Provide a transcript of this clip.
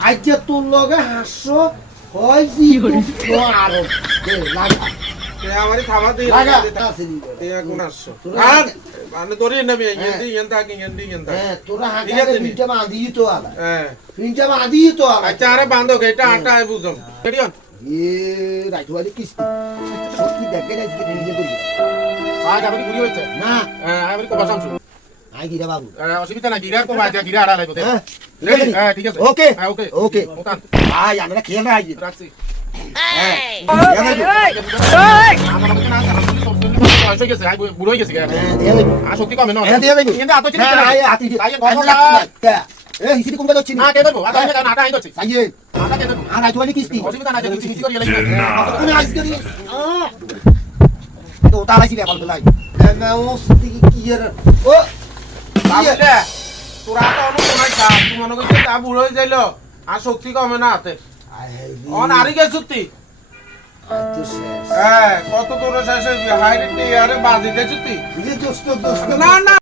আজকে তোর লগে হাসছো হয় জি তো আরো লাগা আমারই খাবার দিয়ে লাগা কোন আসছো আর মানে তোর নেবে এন্ডি এন্ডা কি এন্ডি এন্ডা হ্যাঁ তোরা ঠিক হাতে আছে নি? পিঠা বাঁধি তো আলা হ্যাঁ পিঠা বাঁধি তো আলা আচ্ছা আরে বান্ধো এটা আটা আই বুঝম কেডিয়ন এ রাজওয়ালি কিস্তি সত্যি দেখে আজকে নিজে করি আজ আমাদের ঘুরি হইছে না হ্যাঁ আমি কো বাসামছু আই গিরা বাবু অসুবিধা না গিরার কো বাজা গিরা আড়া লাগবে হ্যাঁ হ্যাঁ ঠিক আছে ওকে হ্যাঁ ওকে ওকে ওকান আই আমরা খেয়ে না আই রাখছি হ্যাঁ আমার মনে না আমি সব বয়স হয়ে গেছে আই বুড়ো হয়ে গেছে দিয়ে দেব আর শক্তি কমে না হ্যাঁ দিয়ে দেব কিন্তু আতো চিনি হ্যাঁ আই আতি আই গবলা এ হিসিরি কোন যাচ্ছি না কে দেবো আটা আমি আটা আই দছি সাইয়ে আটা কে দেবো আর রাজওয়ালি কিস্তি অসুবিধা না যদি কিছু করি লাগবে তুমি আজকে দিন তো তারা ছিল বল বলাই না ও কি এর ও তাহলে তোরা তো অনু নাই খা তুই মনে করছিস তা বুড়ো হয়ে যাইলো আর শক্তি কমে না হাতে অন আরি গেছ তুই হ্যাঁ কত তোর শেষে হাইরে আরে বাজি দেছ তুই দোস্ত দোস্ত না না